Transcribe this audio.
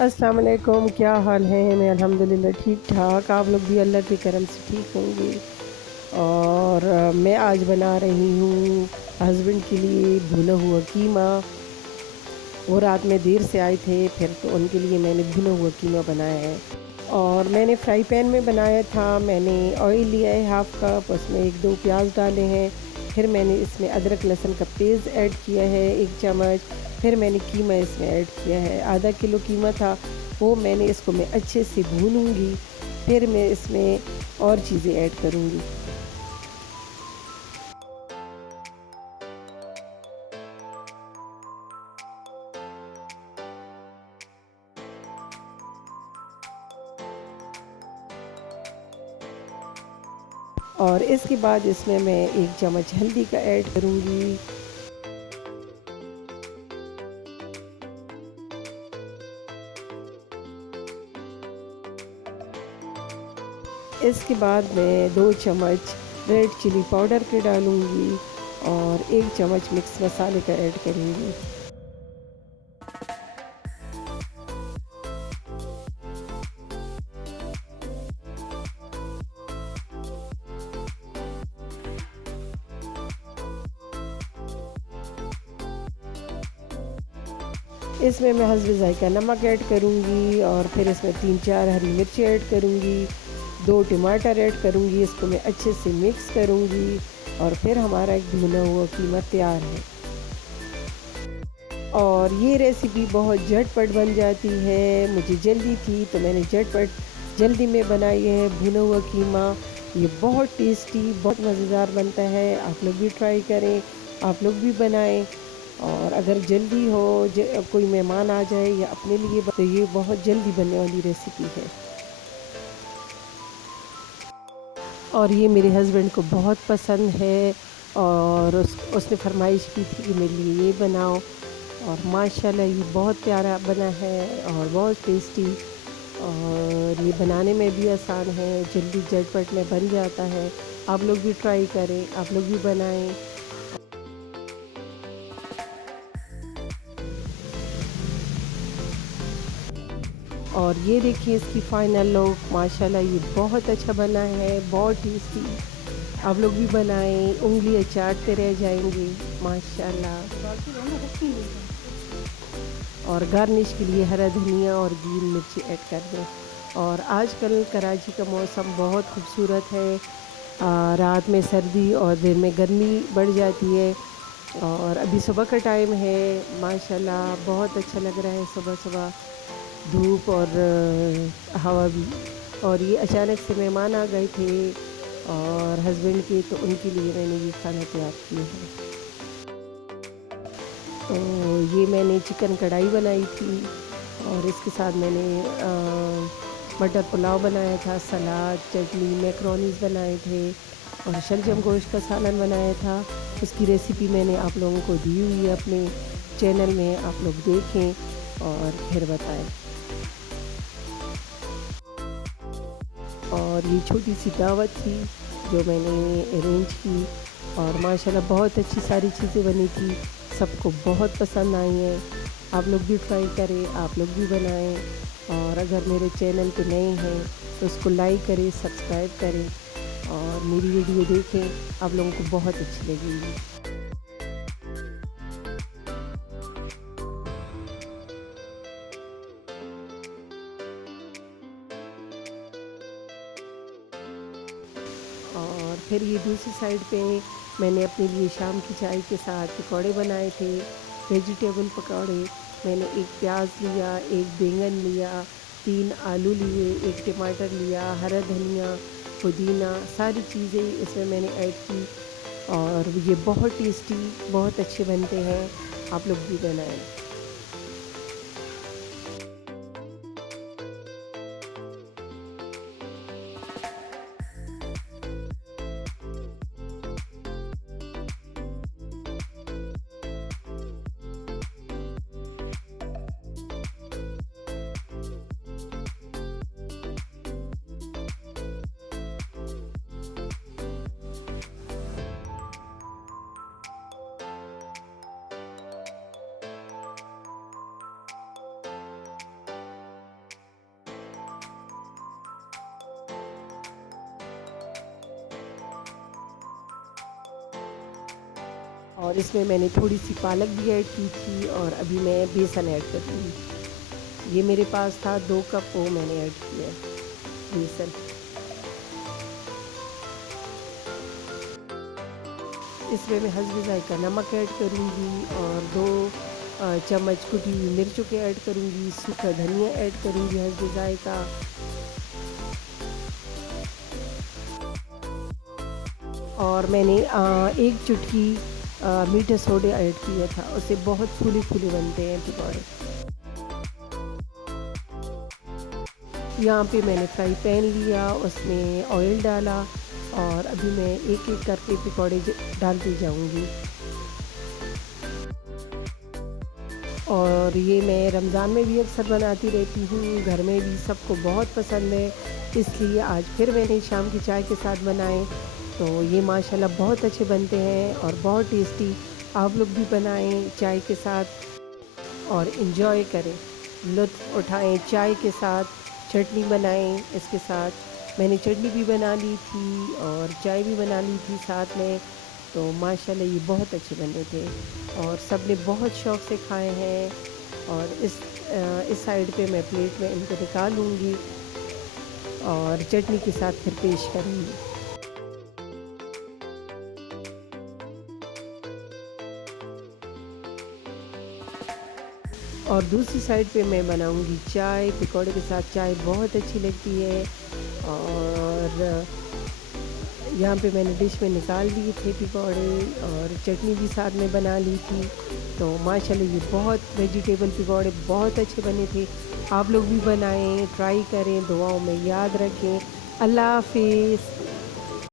अस्सलाम वालेकुम, क्या हाल है? मैं अल्हम्दुलिल्लाह ठीक-ठाक। आप लोग भी अल्लाह के करम से ठीक होंगे। और मैं आज बना रही हूँ हस्बैंड के लिए भुना हुआ कीमा। वो रात में देर से आए थे, फिर तो उनके लिए मैंने भुना हुआ कीमा बनाया है। और मैंने फ्राई पैन में बनाया था। मैंने ऑयल लिया है हाफ़ कप, उसमें 1-2 प्याज डाले हैं। फिर मैंने इसमें अदरक लहसुन का पेस्ट ऐड किया है 1 चम्मच। फिर मैंने कीमा इसमें ऐड किया है, आधा किलो कीमा था, वो मैंने इसको मैं अच्छे से भूनूँगी। फिर मैं इसमें और चीज़ें ऐड करूँगी। और इसके बाद इसमें मैं 1 चम्मच हल्दी का ऐड करूँगी। इसके बाद मैं 2 चम्मच रेड चिली पाउडर के डालूँगी और 1 चम्मच मिक्स मसाले का ऐड करूँगी। इसमें मैं हस्बे ज़ायक़ा नमक ऐड करूँगी और फिर इसमें 3-4 हरी मिर्ची ऐड करूँगी, 2 टमाटर ऐड करूँगी, इसको मैं अच्छे से मिक्स करूँगी और फिर हमारा एक भुना हुआ कीमा तैयार है। और ये रेसिपी बहुत झटपट बन जाती है, मुझे जल्दी थी तो मैंने झटपट जल्दी में बनाई है भुना हुआ कीमा। ये बहुत टेस्टी, बहुत मज़ेदार बनता है, आप लोग भी ट्राई करें, आप लोग भी बनाएँ। और अगर जल्दी हो कोई मेहमान आ जाए या अपने लिए तो ये बहुत जल्दी बनने वाली रेसिपी है। और ये मेरे हस्बैंड को बहुत पसंद है और उसने फ़रमाइश की थी कि मेरे लिए ये बनाओ। और माशाल्लाह ये बहुत प्यारा बना है और बहुत टेस्टी। और ये बनाने में भी आसान है, जल्दी झटपट में बन जाता है। आप लोग भी ट्राई करें, आप लोग भी बनाएं। और ये देखिए इसकी फ़ाइनल लुक, माशाल्लाह ये बहुत अच्छा बना है, बहुत टेस्टी। आप लोग भी बनाएं, उंगलियां चाटते रह जाएंगे माशाल्लाह। और गार्निश के लिए हरा धनिया और ग्रीन मिर्ची ऐड कर दें। और आजकल कराची का मौसम बहुत खूबसूरत है। रात में सर्दी और दिन में गर्मी बढ़ जाती है। और अभी सुबह का टाइम है, माशाल्लाह बहुत अच्छा लग रहा है सुबह-सुबह, धूप और हवा भी। और ये अचानक से मेहमान आ गए थे और हस्बैंड के, तो उनके लिए मैंने ये खाना तैयार किया है। तो ये मैंने चिकन कढ़ाई बनाई थी और इसके साथ मैंने मटर पुलाव बनाया था, सलाद, चटनी, मैकरोनीज़ बनाए थे और शलजम गोश्त का सालन बनाया था। उसकी रेसिपी मैंने आप लोगों को दी हुई है अपने चैनल में, आप लोग देखें और फिर बताएं। और ये छोटी सी दावत थी जो मैंने अरेंज की और माशाल्लाह बहुत अच्छी सारी चीज़ें बनी थी, सबको बहुत पसंद आई हैं। आप लोग भी ट्राई करें, आप लोग भी बनाएं। और अगर मेरे चैनल पे नए हैं तो उसको लाइक करें, सब्सक्राइब करें और मेरी वीडियो देखें, आप लोगों को बहुत अच्छी लगेगी। और फिर ये दूसरी साइड पे मैंने अपने लिए शाम की चाय के साथ पकौड़े बनाए थे, वेजिटेबल पकौड़े। मैंने 1 प्याज लिया, 1 बैंगन लिया, 3 आलू लिए, 1 टमाटर लिया, हरा धनिया, पुदीना, सारी चीज़ें इसमें मैंने ऐड की। और ये बहुत टेस्टी, बहुत अच्छे बनते हैं, आप लोग भी बनाएं। और इसमें मैंने थोड़ी सी पालक भी ऐड की थी और अभी मैं बेसन ऐड कर दूँगी। ये मेरे पास था 2 कप, वो मैंने ऐड किया है बेसन। इसमें मैं हस्बे ज़ायक़ा नमक ऐड करूँगी और 2 चम्मच कुटी हुई मिर्चों के ऐड करूँगी, सूखा धनिया ऐड करूँगी हस्बे ज़ायक़ा। और मैंने 1 चुटकी मीठा सोडा ऐड किया था, उससे बहुत फूले-फूले बनते हैं पकौड़े। यहाँ पे मैंने फ्राई पैन लिया, उसमें ऑयल डाला और अभी मैं एक-एक करके पकौड़े डालती जाऊँगी। और ये मैं रमज़ान में भी अक्सर बनाती रहती हूँ, घर में भी सबको बहुत पसंद है, इसलिए आज फिर मैंने शाम की चाय के साथ बनाए। तो ये माशाल्लाह बहुत अच्छे बनते हैं और बहुत टेस्टी। आप लोग भी बनाएँ चाय के साथ और एंजॉय करें, लुत्फ़ उठाएँ चाय के साथ, चटनी बनाएँ इसके साथ। मैंने चटनी भी बना ली थी और चाय भी बना ली थी साथ में, तो माशाल्लाह ये बहुत अच्छे बने थे और सबने बहुत शौक़ से खाए हैं। और इस साइड पे मैं प्लेट में इनको निकालूँगी और चटनी के साथ फिर पेश करूँगी। और दूसरी साइड पे मैं बनाऊँगी चाय, पकौड़े के साथ चाय बहुत अच्छी लगती है। और यहाँ पे मैंने डिश में निकाल लिए थे पकौड़े और चटनी भी साथ में बना ली थी। तो माशाल्लाह ये बहुत वेजिटेबल पकौड़े बहुत अच्छे बने थे। आप लोग भी बनाएँ, ट्राई करें, दुआओं में याद रखें। अल्लाह हाफ़िज़।